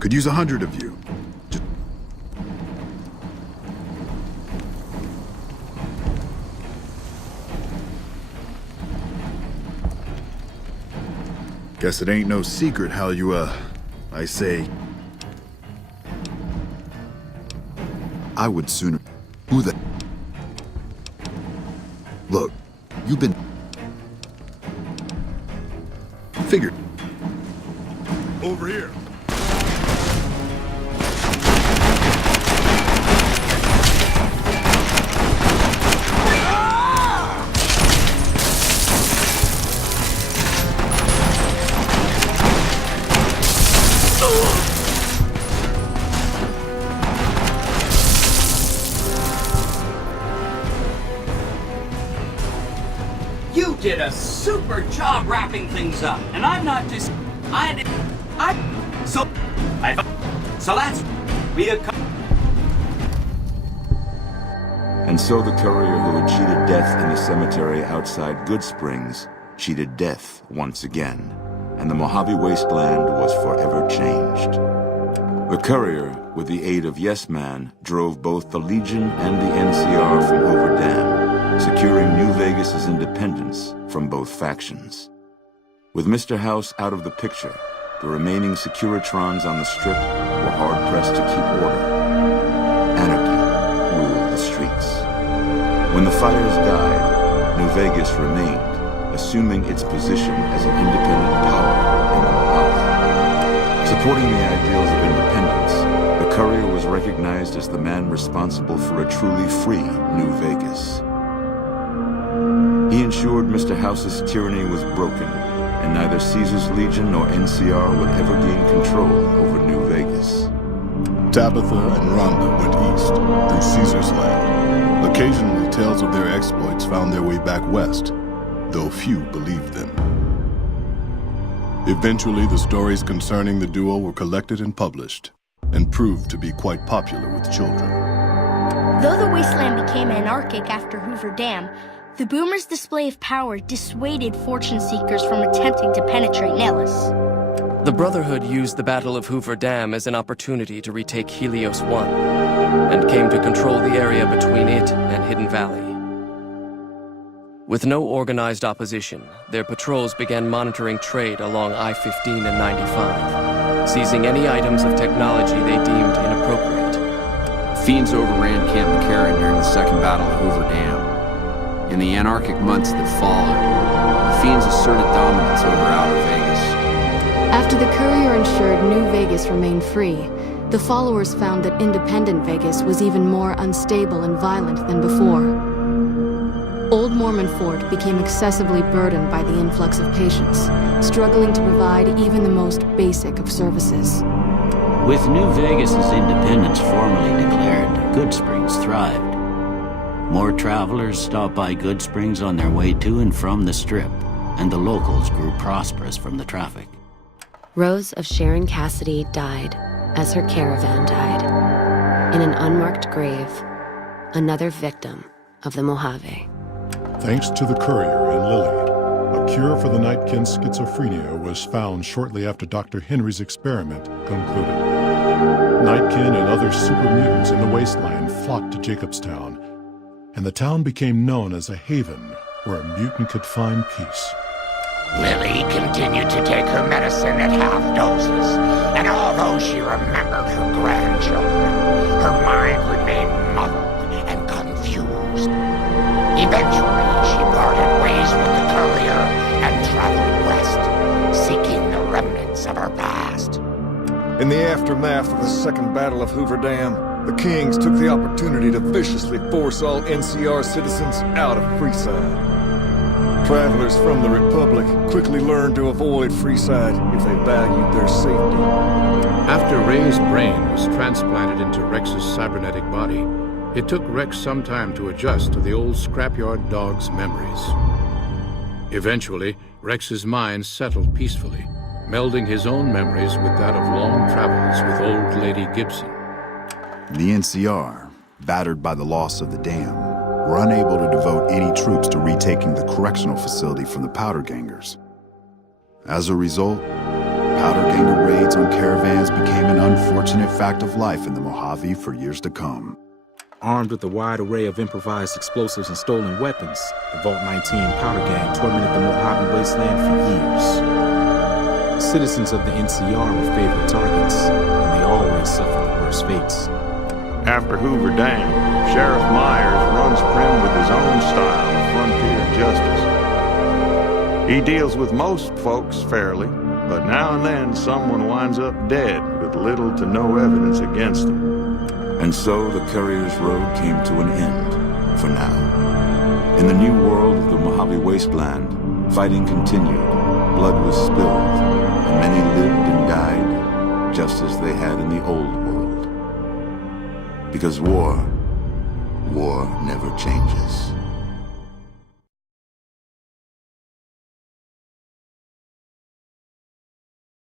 Could use 100 of you. Guess it ain't no secret how you, I say... I would sooner... Who the... Look, you've been... Figured. Over here. You did a super job wrapping things up, and I'm not just... So that's... And so the courier who had cheated death in the cemetery outside Goodsprings cheated death once again, and the Mojave Wasteland was forever changed. The courier, with the aid of Yes Man, drove both the Legion and the NCR from Hoover Dam, securing New Vegas's independence from both factions. With Mr. House out of the picture, the remaining Securitrons on the Strip were hard-pressed to keep order. Anarchy ruled the streets. When the fires died, New Vegas remained, assuming its position as an independent power in the Mojave. Supporting the ideals of independence, the courier was recognized as the man responsible for a truly free New Vegas. He ensured Mr. House's tyranny was broken, and neither Caesar's Legion nor NCR would ever gain control over New Vegas. Tabitha and Rhonda went east, through Caesar's land. Occasionally, tales of their exploits found their way back west, though few believed them. Eventually, the stories concerning the duo were collected and published, and proved to be quite popular with children. Though the wasteland became anarchic after Hoover Dam, the Boomers' display of power dissuaded fortune seekers from attempting to penetrate Nellis. The Brotherhood used the Battle of Hoover Dam as an opportunity to retake Helios 1, and came to control the area between it and Hidden Valley. With no organized opposition, their patrols began monitoring trade along I-15 and 95, seizing any items of technology they deemed inappropriate. Fiends overran Camp McCarran during the Second Battle of Hoover Dam. In the anarchic months that followed, the Fiends asserted dominance over Outer Vegas. After the courier ensured New Vegas remained free, the followers found that independent Vegas was even more unstable and violent than before. Old Mormon Fort became excessively burdened by the influx of patients, struggling to provide even the most basic of services. With New Vegas's independence formally declared, Goodsprings thrived. More travelers stopped by Goodsprings on their way to and from the Strip, and the locals grew prosperous from the traffic. Rose of Sharon Cassidy died as her caravan died. In an unmarked grave, another victim of the Mojave. Thanks to the courier and Lily, a cure for the Nightkin schizophrenia was found shortly after Dr. Henry's experiment concluded. Nightkin and other super mutants in the wasteland flocked to Jacobstown, and the town became known as a haven where a mutant could find peace. Lily continued to take her medicine at half doses, and although she remembered her grandchildren, her mind remained muddled and confused. Eventually, she parted ways with the courier and traveled west, seeking the remnants of her past. In the aftermath of the Second Battle of Hoover Dam, the Kings took the opportunity to viciously force all NCR citizens out of Freeside. Travelers from the Republic quickly learned to avoid Freeside if they valued their safety. After Ray's brain was transplanted into Rex's cybernetic body, it took Rex some time to adjust to the old scrapyard dog's memories. Eventually, Rex's mind settled peacefully, melding his own memories with that of long travels with old Lady Gibson. The NCR, battered by the loss of the dam, were unable to devote any troops to retaking the correctional facility from the Powder Gangers. As a result, powder ganger raids on caravans became an unfortunate fact of life in the Mojave for years to come. Armed with a wide array of improvised explosives and stolen weapons, the Vault 19 powder gang tormented the Mojave wasteland for years. Citizens of the NCR were favorite targets, and they always suffered the worst fates. After Hoover Dam, Sheriff Myers runs Primm with his own style of frontier justice. He deals with most folks fairly, but now and then someone winds up dead with little to no evidence against them. And so the Courier's Road came to an end, for now. In the new world of the Mojave Wasteland, fighting continued, blood was spilled, and many lived and died, just as they had in the old world. Because war never changes.